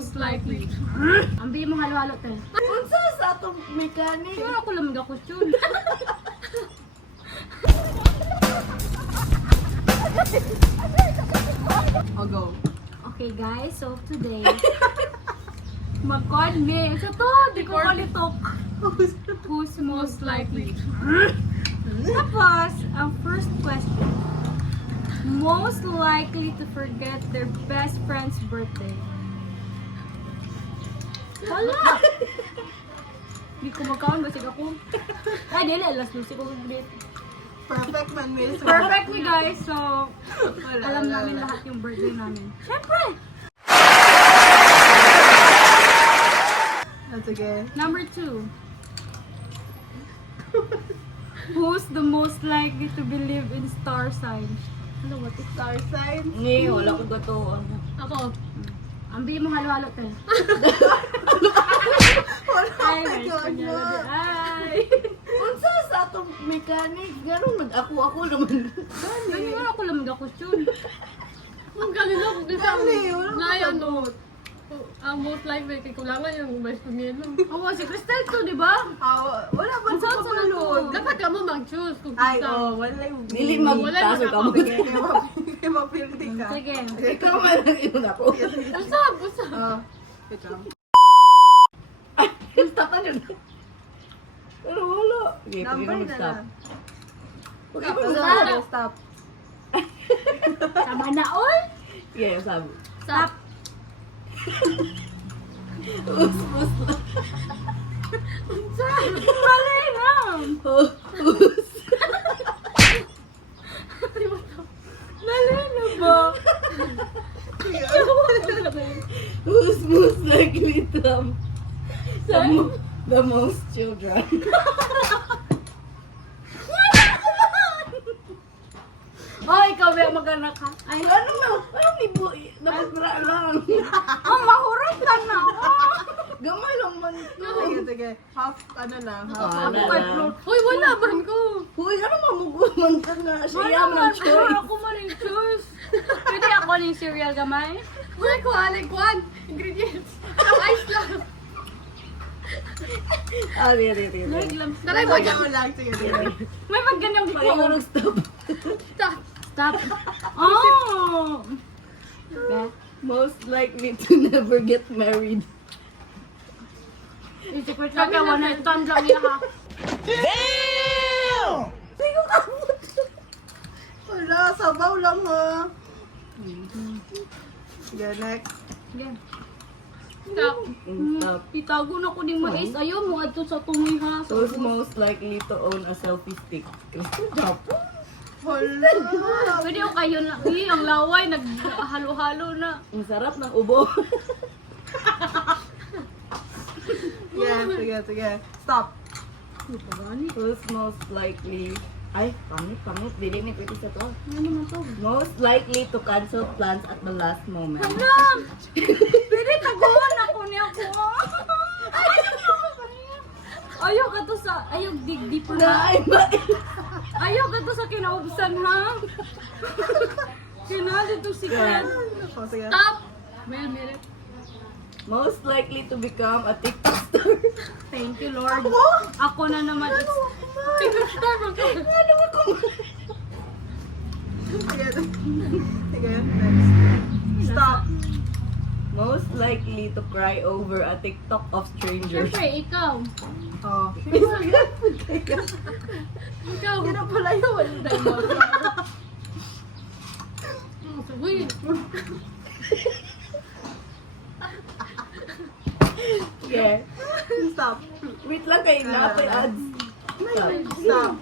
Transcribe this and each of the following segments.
most likely? Ambi mo halo-halo tayo. Unsa sa atong mechanic? Siguro ako lang mag-question. Oh, go. Okay guys, so today, mag-call me. Sa to, di ko kalitok. Who's most likely? Tapos, ang first question. Most likely to forget their best friend's birthday. Wala! Hindi ko magkaon, basig ako. Ay, dili, alas 12 ko mag-date. Perfect man, miss. Perfect me guys, so alam namin lahat yung birthday namin. Siyempre! Sige. Number 2. Who's the most likely to believe in star signs? Ano, what is Star sign. Hindi, wala ko gato. Ako. Ambi mo halo-halo tayo. Ay, my guys, God, kanyala no. di. Ay! Unsa sa atong mechanic? Ganun mag-ako naman. Ano nga ako lang mag-question? Ang kanila ko kasi Dali, wala na ko ano. Ang most likely kay kulangan yung vice pamilya. Oo, si Cristel to, di ba? Wala ba Ang sa saan sa kapalod? Dapat ka mo mag-choose kung Ay, gusto. wala yung... Wala Dili yung magtaso ka mo. nakakapagay. Kaya mapildi ka. Sige. Ikaw man ang iyon ako. Usap, usap. Ikaw. Instapan yun. Pero wala. Okay, pwede Number na na mag-stop. lang. Pwede Stop. na Stop. mag-stop. Stop. Tama na all? Yeah, yung sabi. Stop. Us. Mali na! Us. Mali na ba? Who's most likely to have the most children? Oh, ikaw ba magana ka? Ay, Ano na? Anong libo? Dapat mara lang. oh, mahurot ka na. Gamay lang man. Sige, sige. Half, ano lang. Half. Wala Ako kay na. Flo. Uy, wala man ko. Huy, ano mamugot man ka nga. Siya Wala man man, choice. puro ako man yung choice. Pwede ako ng cereal gamay? Uy, ko, alikwan. Ingredients. Ice lang. Ah, di. Naglam. Taray mo Ikaw lang. Sige, sige. May maganyang Pag ikaw ko. nag-stop. Stop. Stop. Oh! Okay. Most likely to never get married. Yung secret ka ka, one night stand lang niya ha. Wala, sabaw lang ha. Sige, next. Sige. Stop. Stop. Itago na ko ng mais. Ayaw mo adto sa tungoy ha. Who's most likely to own a selfie stick? Crystal Japo? Hala. Pwede ko kayo na. Ang laway, naghalo-halo na. Ang sarap ng ubo. Sige, sige. Stop. Who's most likely... Ay, pangit. Dili ni pwede sa to. Ano naman to? Most likely to cancel plans at the last moment. Hala! Pwede taguan ako niya ko. Ayaw ka to sa... Ayaw dig deeper Na, na. ay, Ayaw ka to sa kinaubsan ha. Kinali to secret. Oh, sige. Stop. Well, minute. Most likely to become a TikTok star. Thank you Lord. Ako na naman. Tingnan, stop. Sige. Sige, next. Stop. Most likely to cry over a TikTok of strangers. Siyempre, ikaw. Oh. Ikaw. Hindi na pala yun. Uy. Yeah. Stop. Wait lang kayo natin ads. Stop. Stop.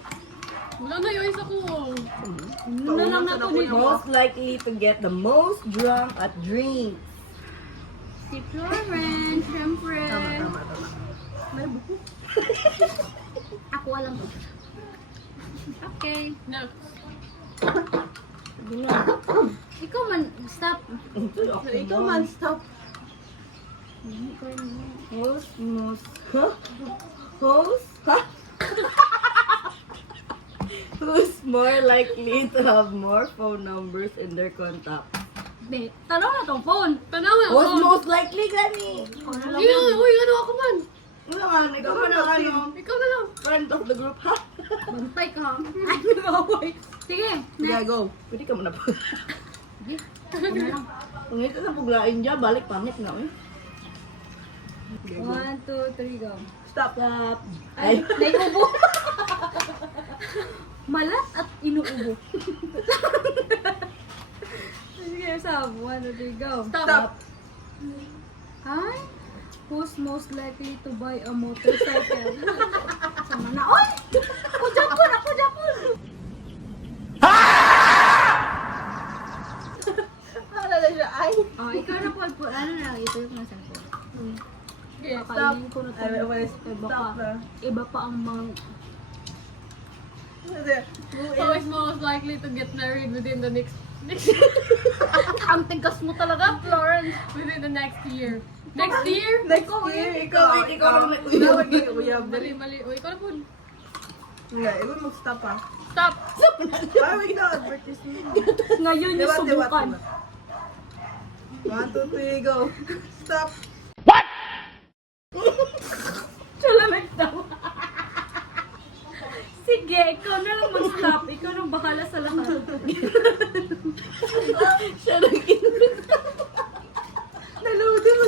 Wala na yung isa ko. Ano na lang nato ni Most likely to get the most drunk at drinks. Si Florence, siyempre. Tama. May buko. Ako alam ko. Okay. Next. Ikaw man, stop. Ikaw man, stop. Most, huh? Huh? Who's more likely to have more phone numbers in their contacts? Be, tanong na tong phone. Tanawa Who's ako. most likely, gani? Uy, ano ako man? Wala nga, ikaw man ang ano, Ikaw na lang. friend of the group, ha? Bantay ka. Ay, nag-away. Sige, Yeah, next. go. Pwede ka muna po. Sige, ako na lang. Kung ito sa puglain dyan, balik pamit na, eh. 1, 2, 3, go. Stop. Stop. Ay, Naiubo. Malat at inuubo. Sige, Sam. 1, 2, 3, go. Stop. Hi. Who's most likely to buy a motorcycle? Sama na. Oy! Ako Japon! Ako Japon! Ano na siya? Ay. Oh, ikaw na po. Ano na? Ito yung nasa ko. Okay, stop. Kakainin ko na ito. Ay, wala, Iba stop pa. na. Iba pa ang mga... Who is most likely to get married within the next Ang tingkas mo talaga, Florence. within the next year? Next year? Next year, ikaw. Mali, mali. Uy, ikaw na po. Hindi, ikaw mag-stop ah. Stop. Ay, wait na, advertisement. Ngayon yung subukan. 1, 2, 3, go. Stop. Siya lang nagtawa. Sige, ikaw na lang mag-stop. Ikaw nang bahala sa lahat. siya nag-invent. Naludi mo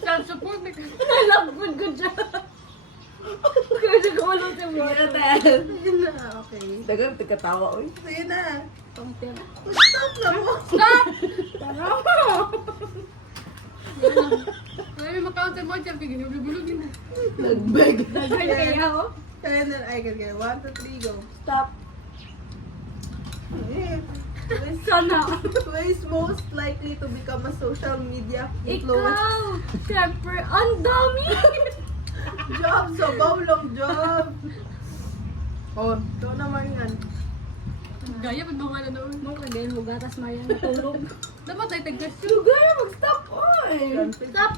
Self-support. Nalagod ko dyan. Kaya nagawalo si Florence. Okay. Dagan, tigkatawa, oy. Sige na. Tongteng. Stop na mo. Stop! Tara mo! Ay, makaunti mo dyan. Tigil-bulugin na. Nagbeg. Dagay kaya, oh. Kaya na, ay, kaya. 1, 2, 3, go. Stop. Eh, Sana. Who is most likely to become a social media influencer? Ikaw! Siyempre, ang dami! Job, so go, look, job. Oh, ito naman yan. Gaya, ba't mga na noon? Nung kagayin mo gatas Marian natulog. Dapat ay tagkas yun. Sugar, mag-stop, oy. Stop!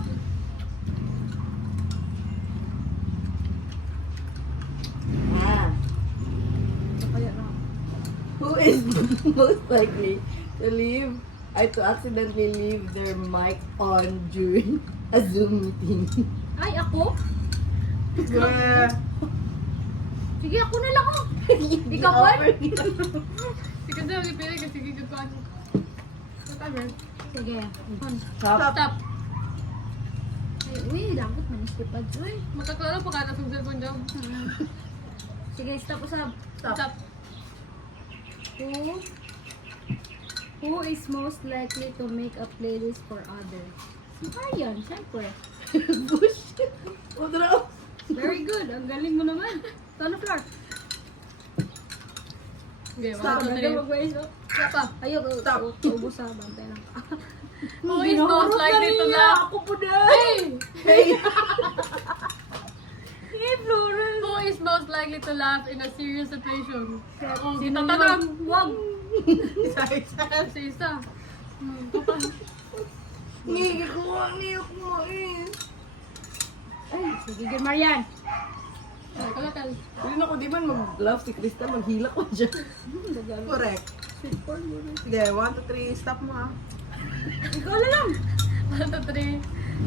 Ah. Kaya na. Who is most likely to accidentally leave their mic on during a Zoom meeting? Ay, ako? Yeah. Sige, ako na lang, oh. Ikaw ba? Sige daw, ipili kasi gigit ko ano. Whatever. Sige. Stop. Stop! Ay, uy, dapat maniskip pa dyan. Makaklaro pa ka na sa cellphone job. Sige, stop usab. Stop. Who is most likely to make a playlist for others? Si Marian, syempre. Bullshit. Otra. Very good. Ang galing mo naman. Sana, Flor. Okay, Stop. 1, 2, 3. Mag-ways, oh. Stop pa. Ayok, Stop. ubos sa bantay lang. Who is most likely to laugh? Ako po dahil. Hey! Hey, Florence. Who is most likely to laugh in a serious situation? Oh, Sino tatanong. yun? Wag. Isa-isa. Sa isa. Ngigil ko, ngigil ko, eh. Ay, sige, good, Marian. Ay, kalakal. Hindi na ko di man mag-love si Crystal, maghila ko dyan. Correct. Sige, 1, 2, 3, stop mo ah. Ikaw na lang. 1, 2, 3.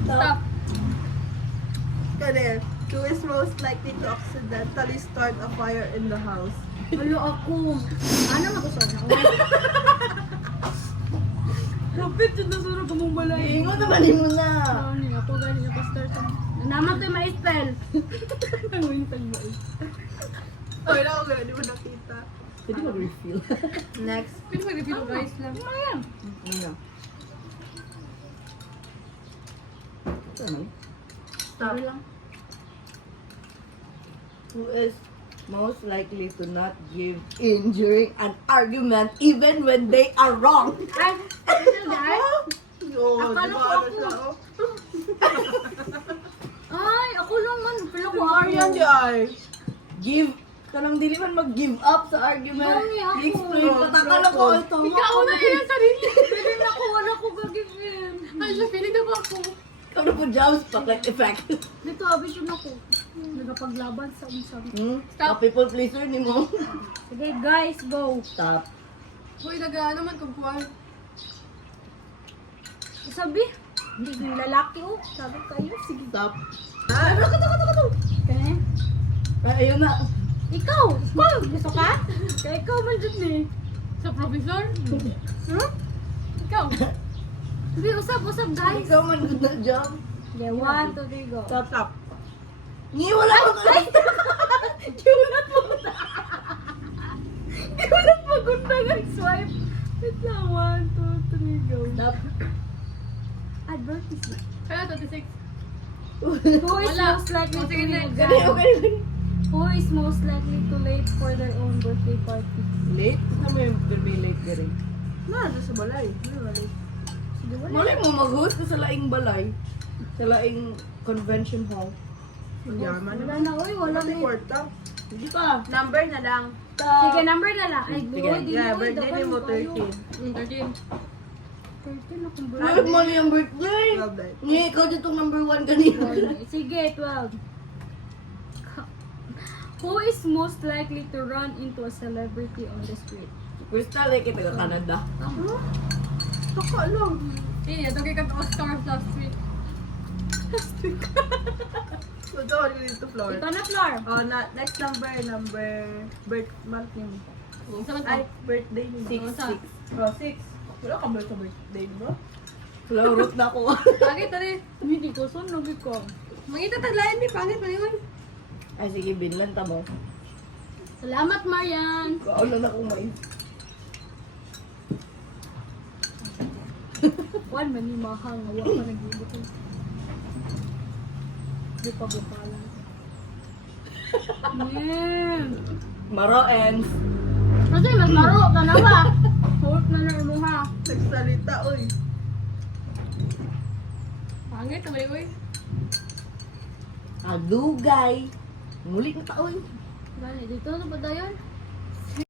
Stop. Kaya, who is most likely to accidentally start a fire in the house? Alo ako. Ano magusto na? Kapit yun na sarap kumumbalay. Ingo naman mo na. Ano nga po galing yung pastor to. Naman to yung ma-spell. Ang wintag mo eh. Ay, na ako ganun, di mo nakita. Pwede mag-refill. Next. Pwede mag-review guys lang. Ano yan? Ano? Ito naman. Stop. Ano lang? Who is most likely to not give in during an argument even when they are wrong? Ay, ano dahil? Oh, Akala di ko ba ano ako. siya, oh? Ay, ako lang man. Pero ko Marian, di ay. Give kanang dili man mag-give up sa argument. Dami ako. Explain patakala ko ito. Ikaw na yan sarili. Pwede na ako, wala ko gagawin. Ay, siya, feeling na ba ako? Ano po jobs spotlight effect? Dito, abis yun ako. Nagapaglaban sa unsang. Stop. People pleaser ni mo. Sige, guys, go. Stop. Uy, nag-ano man kung kuwan. Sabi, hindi yung lalaki oh. Sabi kayo, sige. Stop. Okay. Ay, ayun na. Ikaw! Gusto ka? Kaya ikaw man dyan eh. Sa professor? Huh? Ikaw? Sabi, usap guys. Ikaw man good na job. Okay, 1, 2, 3, go. Stop, stop. Ni wala ko na. Kiunat mo na. Kiunat mo kung nag-swipe. Wait lang, 1, 2, 3, go. Stop. Advertisement. Kaya 26. Who is Wala. most likely to Sige, next. Gani, okay. Who is most likely to late for their own birthday party? Late? Saan mo yung be late ka rin? Nasa sa balay. Balay. Sige, wala. Malay mo mag-host ka sa laing balay. Sa laing convention hall. Yaman Wala naman. na, uy, wala Wala na. kwarta. Hindi pa. Number na lang. Sige, number na lang. Ay, Sige. boy, di Yeah, boy, birthday dapat ni mo kayo. 13. 13 akong Ay, birthday. mali ang birthday. Love that. Ni, ikaw dito number 1 kanina. Sige, 12. Who is most likely to run into a celebrity on the street? Crystal, eh, kita ka Canada. Baka lang. Hindi, ito kay Oscars last week. So, doon dito, floor. Ikaw na, Flor. Oh, next number, birthmark niyo. Saan Ay, to? birthday niyo. 6. Oh, 6. Wala ka ba sa birthday mo? Flow na ako. Pangit, tali. Hindi ko, sunog ko. Mangita taglayan, may pangit, maniwan. Ay, sige, binlan mo. Salamat, Marian. Kaulan ako may. One, manimahal. Nawa ka nag-ibot. Di pa bukalan. Yeah. Maro ends. Kasi mas maro ka na ba? Hulk na na mo ha. Nagsalita, oy. Pangit, tamali ko eh. Adugay. Muli ng taon. Gani, dito na ba dayon?